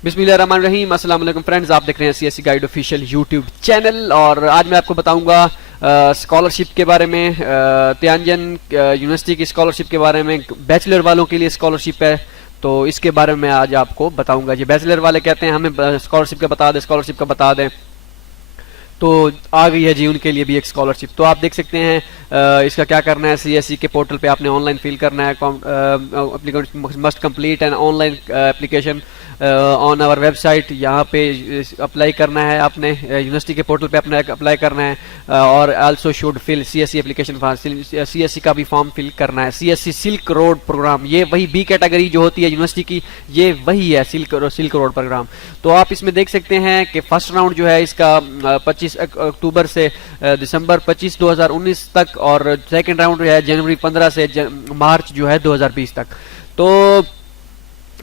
बिस्मिल्लाहिर्रहमानिर्रहीम। अस्सलाम वालेकुम फ्रेंड्स, आप देख रहे हैं CSC guide official YouTube channel. और आज मैं आपको बताऊंगा स्कॉलरशिप के बारे में, तियानजन यूनिवर्सिटी की स्कॉलरशिप के बारे में। बैचलर वालों के लिए स्कॉलरशिप है, तो इसके बारे में आज आपको बताऊंगा। जी, बैचलर वाले कहते हैं हमें स्कॉलरशिप का बता दें, स्कॉलरशिप का बता दें, तो आ गई है जी उनके लिए भी एक स्कॉलरशिप। तो आप देख सकते हैं इसका क्या करना है। सीएससी के पोर्टल पे आपने ऑनलाइन फिल करना है। Applicant must complete an online application on our website. यहाँ पे अप्लाई करना है आपने, यूनिवर्सिटी के पोर्टल पे अपने अप्लाई करना है। और also should fill CSC application form, CSC का भी फॉर्म फिल करना है। सीएससी सिल्क रोड प्रोग्राम, ये वही बी कैटेगरी जो होती है यूनिवर्सिटी की, ये वही है सिल्क रोड प्रोग्राम। तो आप इसमें देख सकते हैं कि फर्स्ट राउंड जो है इसका 25 अक्टूबर से दिसंबर 25 2019 तक, और सेकंड राउंड जो है जनवरी 15 से मार्च जो है 2020 तक। तो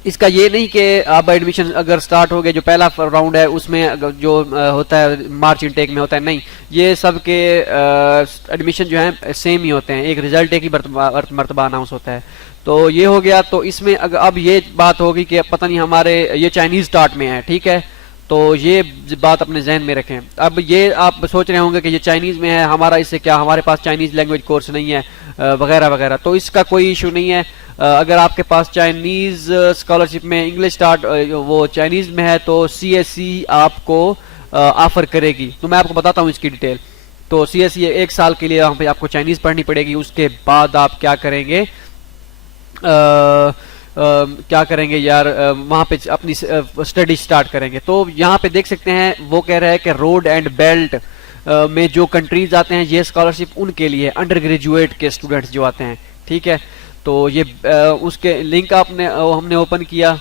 इसका ये नहीं कि अब एडमिशन अगर स्टार्ट हो गए, जो पहला राउंड है उसमें जो होता है मार्च इनटेक में होता है, नहीं, ये सब के एडमिशन जो है सेम ही होते हैं। एक रिजल्ट एक ही मरतबा अनाउंस होता है। तो ये हो गया। तो इसमें अब ये बात होगी कि पता नहीं हमारे ये चाइनीज स्टार्ट में है, ठीक है, तो ये बात अपने जहन में रखें। अब ये आप सोच रहे होंगे कि ये चाइनीज में है, हमारा इससे क्या, हमारे पास चाइनीज लैंग्वेज कोर्स नहीं है वगैरह वगैरह। तो इसका कोई इशू नहीं है। अगर आपके पास चाइनीज स्कॉलरशिप में इंग्लिश स्टार्ट वो चाइनीज में है, तो सीएससी आपको ऑफर करेगी। तो मैं आपको बताता हूँ इसकी डिटेल। तो सीएससी 1 साल के लिए आपको चाइनीज पढ़नी पड़ेगी। उसके बाद आप क्या करेंगे, क्या करेंगे यार, वहां पे अपनी स्टडी स्टार्ट करेंगे। तो यहाँ पे देख सकते हैं वो कह रहा है कि रोड एंड बेल्ट में जो कंट्रीज आते हैं ये स्कॉलरशिप उनके लिए, अंडर ग्रेजुएट के स्टूडेंट्स जो आते हैं, ठीक है। तो ये उसके लिंक हमने ओपन किया,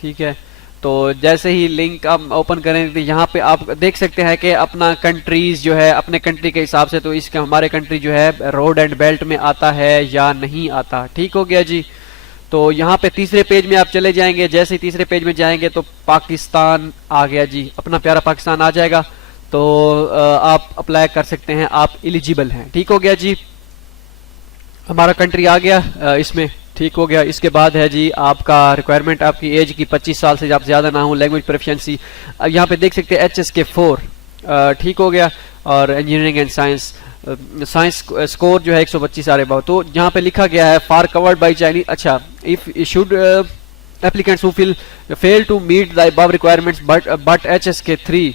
ठीक है। तो जैसे ही लिंक आप ओपन करें तो यहाँ पे आप देख सकते हैं कि अपना कंट्रीज जो है, अपने कंट्री के हिसाब से, तो इसके हमारे कंट्री जो है रोड एंड बेल्ट में आता है या नहीं आता। ठीक हो गया जी। तो यहाँ पे तीसरे पेज में आप चले जाएंगे। जैसे ही तीसरे पेज में जाएंगे तो पाकिस्तान आ गया जी, अपना प्यारा पाकिस्तान आ जाएगा। तो आप अप्लाई कर सकते हैं, आप एलिजिबल हैं। ठीक हो गया जी, हमारा कंट्री आ गया इसमें। ठीक हो गया। इसके बाद है जी आपका रिक्वायरमेंट, आपकी एज की 25 साल से आप ज्यादा ना हो। लैंग्वेज प्रोफिशिएंसी यहाँ पे देख सकते हैं HSK 4, ठीक हो गया। और engineering and science, science score जो है 125 आ रहे। तो यहाँ पे लिखा गया है फॉर कवर्ड बाई चाइनीज। अच्छा, if should applicants who fail to meet the above requirements but HSK 3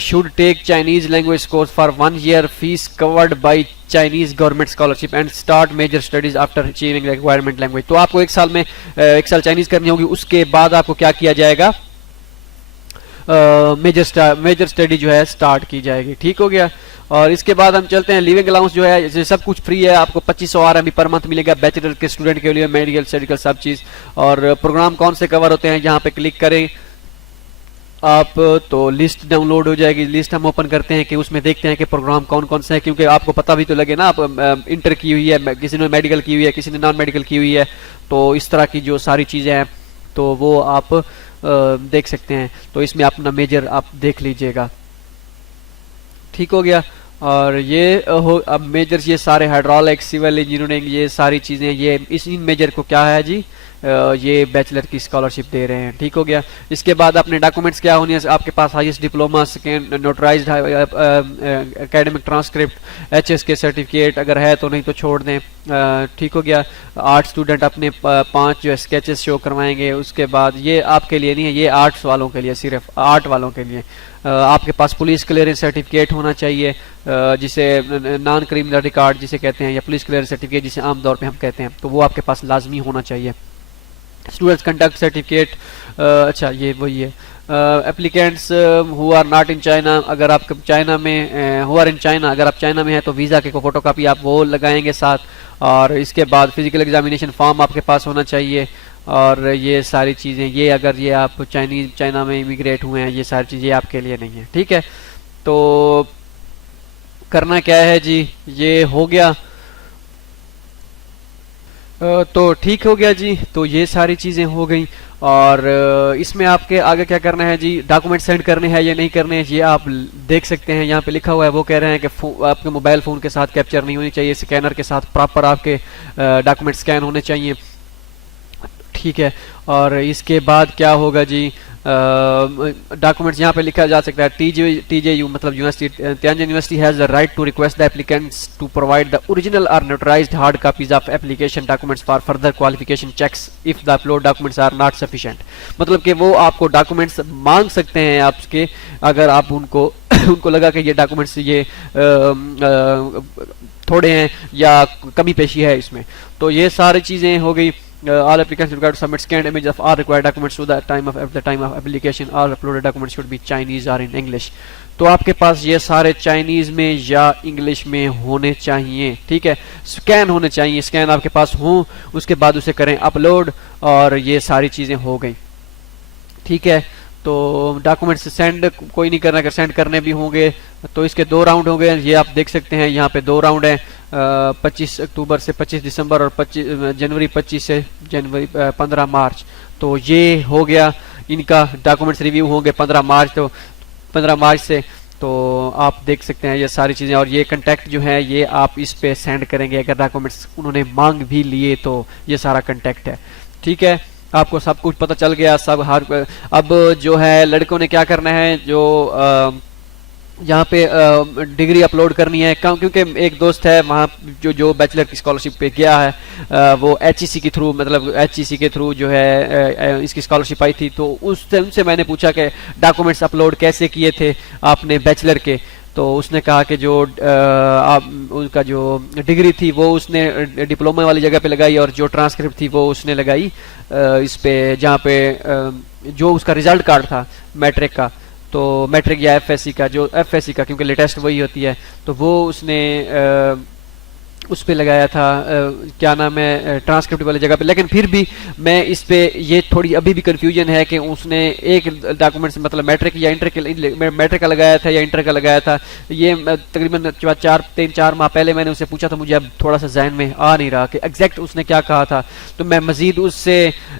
should take Chinese language course for 1 year, fees covered by Chinese government scholarship and start major studies after achieving the requirement language। तो आपको 1 साल में 1 साल Chinese करनी होगी। उसके बाद आपको क्या किया जाएगा, मेजर स्टडी जो है स्टार्ट की जाएगी। ठीक हो गया। और इसके बाद हम चलते हैं लिविंग अलाउंस जो है सब कुछ फ्री है। आपको 2500 RMB पर मंथ मिलेगा बैचलर के स्टूडेंट के लिए, मेडिकल सर्जिकल सब चीज। और प्रोग्राम कौन से कवर होते हैं यहाँ पे क्लिक करें आप, तो लिस्ट डाउनलोड हो जाएगी। लिस्ट हम ओपन करते हैं कि उसमें देखते हैं कि प्रोग्राम कौन कौन से हैं, क्योंकि आपको पता भी तो लगे ना। आप इंटर की हुई है, किसी ने मेडिकल की हुई है, किसी ने नॉन मेडिकल की हुई है, तो इस तरह की जो सारी चीजें हैं तो वो आप देख सकते हैं। तो इसमें अपना मेजर आप देख लीजिएगा। ठीक हो गया। और ये अब मेजर्स ये सारे हाइड्रोलिक, सिविल इंजीनियरिंग, ये सारी चीजें, ये इस इन मेजर को क्या है जी, ये बैचलर की स्कॉलरशिप दे रहे हैं। ठीक हो गया। इसके बाद अपने डॉक्यूमेंट्स क्या होने, आपके पास highest diploma, second notarized academic transcript, HSK certificate अगर है तो, नहीं तो छोड़ दें। ठीक हो गया। आर्ट स्टूडेंट अपने 5 जो स्केचेस शो करवाएंगे। उसके बाद ये आपके लिए नहीं है, ये आर्ट्स वालों के लिए, सिर्फ आर्ट वालों के लिए। आपके पास पुलिस क्लियरेंस सर्टिफिकेट होना चाहिए, जिसे नॉन क्रिमिनल रिकॉर्ड जिसे कहते हैं, या पुलिस क्लियरेंस सर्टिफिकेट जिसे आमतौर पे हम कहते हैं, तो वो आपके पास लाजमी होना चाहिए। स्टूडेंट्स कंडक्ट सर्टिफिकेट, अच्छा ये वही है। Applicants who are not in China, अगर आप चाइना में हु आर इन चाइना, अगर आप चाइना में हैं तो वीज़ा की फोटो कापी आप वो लगाएंगे साथ। और इसके बाद फिजिकल एग्जामिनेशन फॉर्म आपके पास होना चाहिए। और ये सारी चीज़ें, ये अगर ये आप चाइना में इमिग्रेट हुए हैं, ये सारी चीज़ें आपके लिए नहीं है। ठीक है। तो करना क्या है जी, ये हो गया। तो ठीक हो गया जी। तो ये सारी चीजें हो गई। और इसमें आपके आगे क्या करना है जी, डॉक्यूमेंट सेंड करने हैं या नहीं करने हैं, ये आप देख सकते हैं। यहाँ पे लिखा हुआ है, वो कह रहे हैं कि आपके मोबाइल फोन के साथ कैप्चर नहीं होनी चाहिए, स्कैनर के साथ प्रॉपर आपके डॉक्यूमेंट स्कैन होने चाहिए। ठीक है। और इसके बाद क्या होगा जी, डॉक्यूमेंट्स यहाँ पे लिखा जा सकता है TJU मतलब university Tianjin university has the right to request the applicants to provide the original or notarized hard copies of application documents for further qualification checks if the upload documents are not sufficient. मतलब कि वो आपको documents मांग सकते हैं आपके, अगर आप उनको उनको लगा कि ये डॉक्यूमेंट्स ये थोड़े हैं या कमी पेशी है इसमें। तो ये सारी चीज़ें हो गई। All applicants required to submit scanned images of all required documents to the time of application. All uploaded documents should be Chinese or in English. तो आपके पास ये सारे चाइनीज में या इंग्लिश में होने चाहिए, ठीक है। स्कैन होने चाहिए, स्कैन आपके पास हो, उसके बाद उसे करें अपलोड, और ये सारी चीजें हो गई, ठीक है। तो डॉक्यूमेंट्स सेंड कोई नहीं करना, अगर सेंड करने भी होंगे तो इसके 2 राउंड हो गए। ये आप देख सकते हैं यहाँ पे 2 राउंड हैं, 25 अक्टूबर से 25 दिसंबर और 25 जनवरी 25 से जनवरी 15 मार्च। तो ये हो गया इनका डॉक्यूमेंट्स रिव्यू होंगे 15 मार्च, तो 15 मार्च से। तो आप देख सकते हैं ये सारी चीज़ें, और ये कंटेक्ट जो है ये आप इस पे सेंड करेंगे अगर डॉक्यूमेंट्स उन्होंने मांग भी लिए, तो ये सारा कंटेक्ट है, ठीक है। आपको सब कुछ पता चल गया सब हर। अब जो है लड़कों ने क्या करना है, जो यहाँ पे डिग्री अपलोड करनी है, क्योंकि एक दोस्त है वहाँ जो बैचलर की स्कॉलरशिप पे गया है, वो HEC के थ्रू, मतलब HEC के थ्रू जो है इसकी स्कॉलरशिप आई थी। तो उनसे मैंने पूछा कि डॉक्यूमेंट्स अपलोड कैसे किए थे आपने बैचलर के। तो उसने कहा कि जो उनका जो डिग्री थी वो उसने डिप्लोमा वाली जगह पे लगाई, और जो ट्रांसक्रिप्ट थी वो उसने लगाई इस पे जहाँ पे जो उसका रिजल्ट कार्ड था मैट्रिक का, तो मैट्रिक या FSC का, जो FSC का क्योंकि लेटेस्ट वही होती है, तो वो उसने उस पे लगाया था, क्या नाम है, ट्रांसक्रिप्ट वाली जगह पे। लेकिन फिर भी मैं इस पे ये थोड़ी अभी भी कंफ्यूजन है कि उसने एक डॉक्यूमेंट्स मतलब मैट्रिक या इंटर के, मैट्रिक का लगाया था या इंटर का लगाया था। ये तकरीबन 3-4 माह पहले मैंने उससे पूछा था, मुझे अब थोड़ा सा जहन में आ नहीं रहा कि एग्जैक्ट उसने क्या कहा था। तो मैं मजीद उससे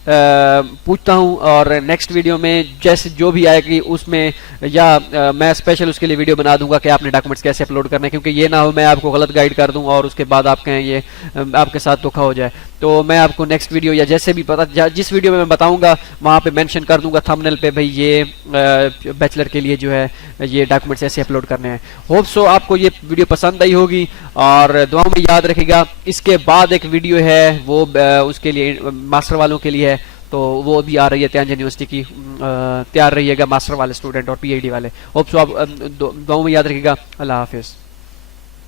पूछता हूँ, और नेक्स्ट वीडियो में जैसे जो भी आएगी उसमें या मैं स्पेशल उसके लिए वीडियो बना दूंगा कि आपने डॉक्यूमेंट्स कैसे अपलोड करने, क्योंकि ये ना हो मैं आपको गलत गाइड कर दूँ और उसके बाद आप कहें ये आपके साथ धोखा हो जाए। तो मैं आपको नेक्स्ट वीडियो या जैसे भी पता जिस वीडियो में मैं बताऊंगा वहां पे मेंशन कर दूंगा थंबनेल पे, भाई ये बैचलर के लिए जो है ये डॉक्यूमेंट्स ऐसे अपलोड करने हैं। होप सो आपको ये वीडियो पसंद आई होगी, और दुआओं में याद रखिएगा। इसके बाद एक वीडियो है वो उसके लिए मास्टर वालों के लिए है, तो वो भी आ रही है तियांजन यूनिवर्सिटी की। तैयार रहिएगा मास्टर वाले स्टूडेंट और PhD वाले। होप सो आप दुआओं में याद रखिएगा। अल्लाह हाफिज़।